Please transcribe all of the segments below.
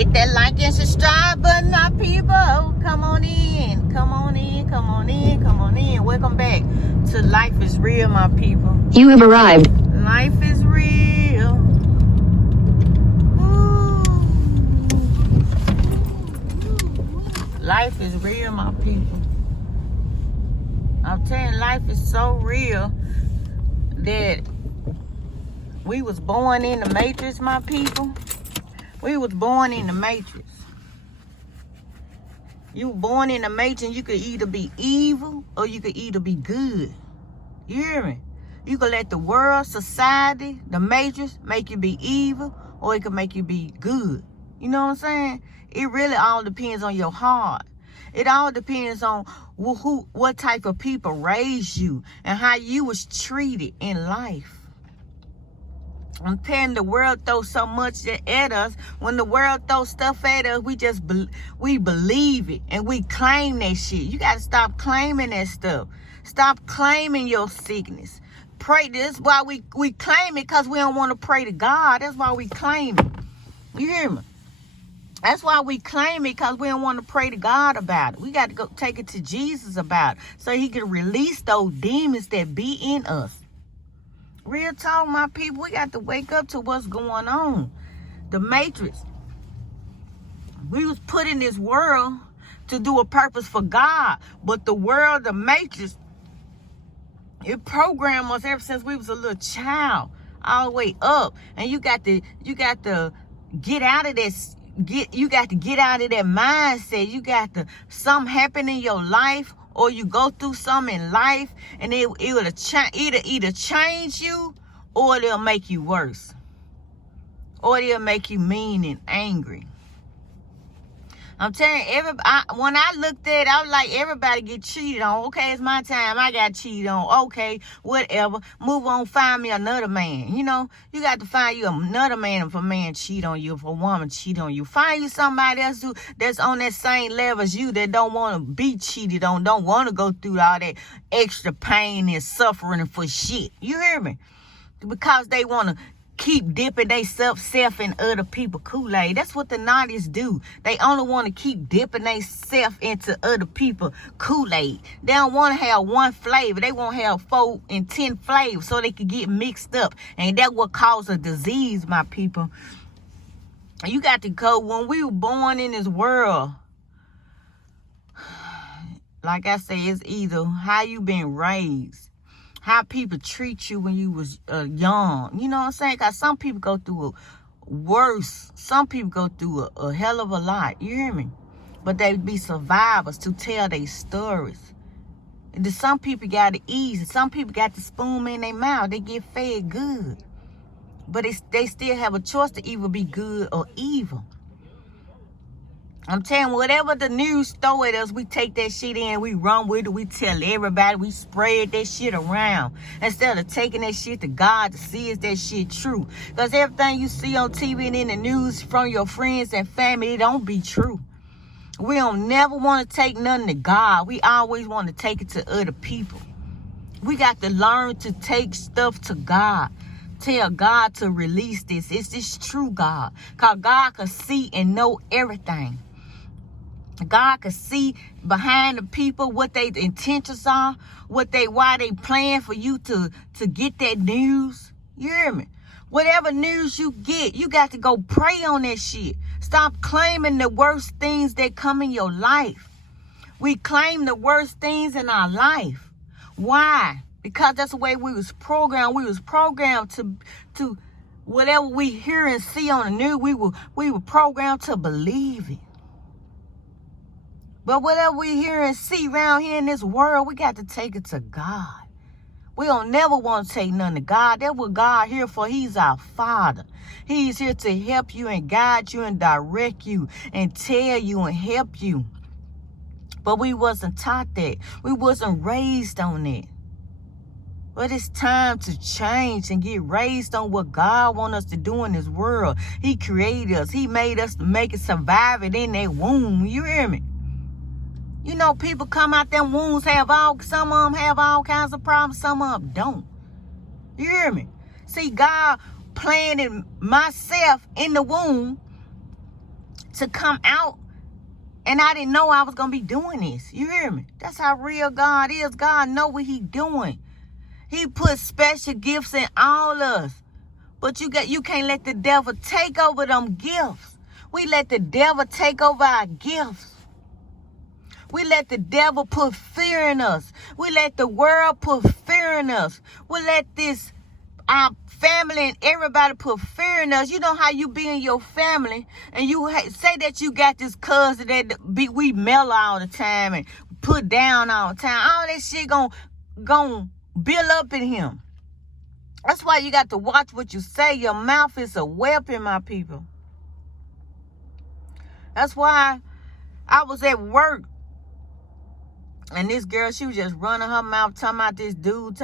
Hit that like and subscribe button, my people. Come on in. Come on in. Come on in. Come on in. Welcome back to Life is Real, my people. You have arrived. Life is real. Ooh. Life is real, my people. I'm telling you, life is so real that we was born in the matrix, my people. We was born in the matrix. You were born in the matrix. You could either be evil or you could either be good. You hear me? You could let the world, society, the matrix make you be evil, or it could make you be good. You know what I'm saying? It really all depends on your heart. It all depends on what type of people raised you and how you was treated in life. I'm telling the world throws so much at us. When the world throws stuff at us, we believe it and we claim that shit. You got to stop claiming that stuff. Stop claiming your sickness. Pray. This is why we claim it, because we don't want to pray to God. That's why we claim it. You hear me? That's why we claim it, because we don't want to pray to God about it. We got to go take it to Jesus about it so he can release those demons that be in us. Real talk, my people. We got to wake up to what's going on. The matrix. We was put in this world to do a purpose for God. But the world, the matrix, it programmed us ever since we was a little child, all the way up. And you got to get out of this. You got to get out of that mindset. You got to, something happen in your life, or you go through something in life, and it will either change you, or it'll make you worse, or it'll make you mean and angry. I'm telling you, when I looked at it, I was like, everybody get cheated on. Okay, it's my time. I got cheated on. Okay, whatever. Move on, find me another man. You know, you got to find you another man if a man cheat on you, if a woman cheat on you. Find you somebody else that's on that same level as you, that don't want to be cheated on, don't want to go through all that extra pain and suffering for shit. You hear me? Because they want to keep dipping they self in other people Kool-Aid. That's what the Narcissists do. They only want to keep dipping they self into other people Kool-Aid. They don't want to have one flavor. They want to have 4 and 10 flavors so they can get mixed up. And that's what causes a disease, my people. You got to go, when we were born in this world, like I say, it's either how you been raised, how people treat you when you was young. You know what I'm saying? Because some people go through worse. Some people go through a hell of a lot. You hear me? But they be survivors to tell their stories. And some people got it easy. Some people got the spoon in their mouth. They get fed good. But they still have a choice to either be good or evil. I'm telling you, whatever the news throw at us, we take that shit in, we run with it, we tell everybody, we spread that shit around. Instead of taking that shit to God to see if that shit true. Because everything you see on TV and in the news from your friends and family, it don't be true. We don't never want to take nothing to God. We always want to take it to other people. We got to learn to take stuff to God. Tell God to release this. Is this true, God? Because God can see and know everything. God can see behind the people what their intentions are, why they plan for you to get that news. You hear me? Whatever news you get, you got to go pray on that shit. Stop claiming the worst things that come in your life. We claim the worst things in our life. Why? Because that's the way we was programmed. We was programmed to whatever we hear and see on the news, we were programmed to believe it. But whatever we hear and see around here in this world, we got to take it to God. We don't never want to take nothing to God. That's what God here for. He's our Father. He's here to help you and guide you and direct you and tell you and help you. But we wasn't taught that. We wasn't raised on that. But it's time to change and get raised on what God wants us to do in this world. He created us. He made us to make it survive it in that womb. You hear me? You know, people come out them wombs, some of them have all kinds of problems, some of them don't. You hear me? See, God planted myself in the womb to come out. And I didn't know I was going to be doing this. You hear me? That's how real God is. God know what he doing. He put special gifts in all of us. But you can't let the devil take over them gifts. We let the devil take over our gifts. We let the devil put fear in us. We let the world put fear in us. We let our family and everybody put fear in us. You know how you be in your family and you say that you got this cousin that we mellow all the time and put down all the time. All that shit gonna build up in him. That's why you got to watch what you say. Your mouth is a weapon, my people. That's why I was at work and this girl, she was just running her mouth talking about this dude.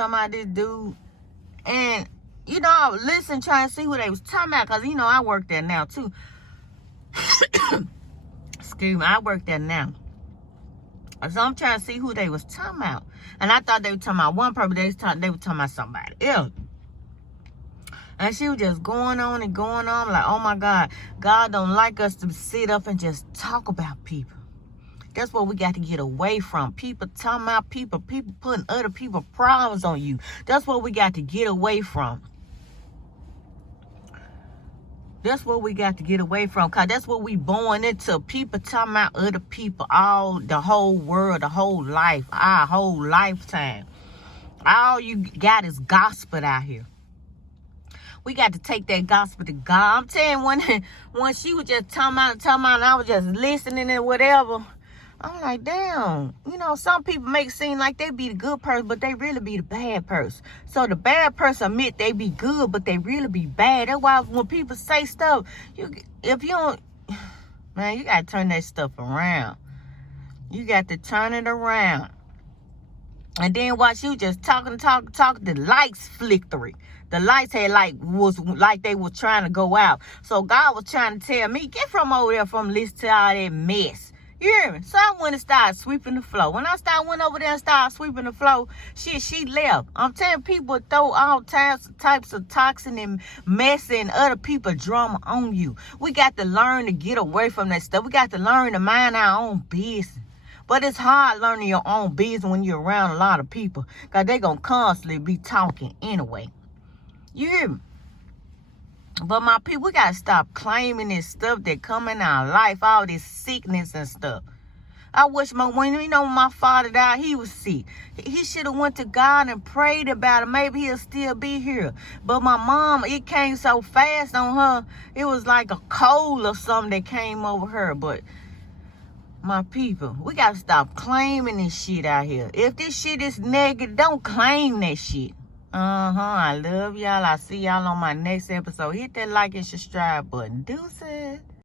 And you know, I was listening, trying to see who they was talking about, because, you know, I work there now, too. Excuse me, I work there now. So I'm trying to see who they was talking about. And I thought they were talking about one person, they were talking about somebody else. And she was just going on and going on, like, oh, my God. God don't like us to sit up and just talk about people. That's what we got to get away from. People talking about people putting other people's problems on you. That's what we got to get away from. That's what we got to get away from. Because that's what we born into. People talking about other people. The whole world, the whole life. Our whole lifetime. All you got is gospel out here. We got to take that gospel to God. I'm telling you, when she was just talking about, and I was just listening and whatever. I'm like, damn, you know, some people make it seem like they be the good person, but they really be the bad person. So the bad person admit they be good, but they really be bad. That's why when people say stuff, if you don't, man, you got to turn that stuff around. You got to turn it around. And then while she was just talking, the lights flickered. The lights had was like they were trying to go out. So God was trying to tell me, get from over there from listening to all that mess. You hear me? So I went and started sweeping the floor. When I went over there and started sweeping the floor, she left. I'm telling people throw all types of toxin and mess and other people drama on you. We got to learn to get away from that stuff. We got to learn to mind our own business. But it's hard learning your own business when you're around a lot of people, because they're going to constantly be talking anyway. You hear me? But my people, we got to stop claiming this stuff that come in our life, all this sickness and stuff. I wish when my father died, he was sick. He should have went to God and prayed about it. Maybe he'll still be here. But my mom, it came so fast on her. It was like a cold or something that came over her. But my people, we got to stop claiming this shit out here. If this shit is negative, don't claim that shit. I love y'all. I'll see y'all on my next episode. Hit that like and subscribe button. Deuces.